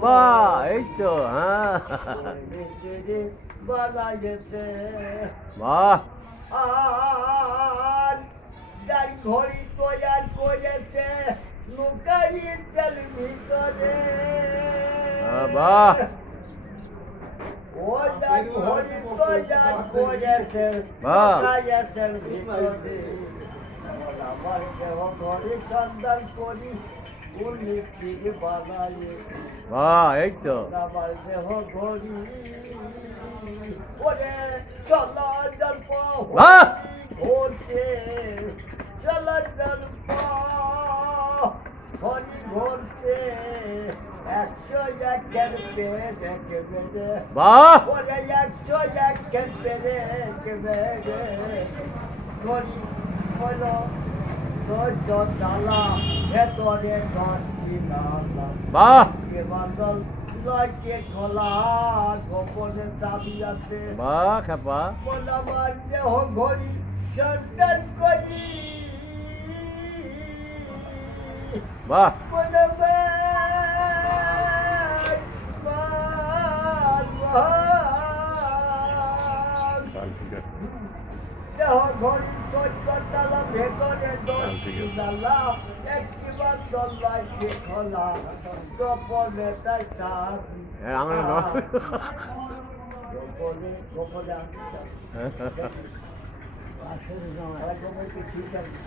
বাহ এই তো হ্যাঁ বাহ ঘড়ি তৈয়ার করেছে লুকাই তেল ভিতরে বাহ ও ঘড়ি তৈয়ার করেছে লুকাই তেল ভিতরে আমার দেহ ঘড়ি সন্ধান করি উন্নতির বাঙালি বাহ এই তো আমার দেহ ঘড়ি ওরে চলা জল্প বাহ ঘটে চলা জল্প ঘড়ি ঘটে 101 পেরে দেখবে বাহ ওরে 101 পেরে দেখবে ঘড়ি হলো ডালা ভেতরে বাহ বাদল লয়কে খোলা গোপনে চাবি আছে বাহ খাপা আমার দেহ ঘড়ি সন্ধান করি বাহ দেহ ঘড়ি চোদ্দালা ভেতরে ডালা একটি বাদল লয়কে খোলা গোপনে তাই চাবি গোপনে গোপনে আসলে ঠিক আছে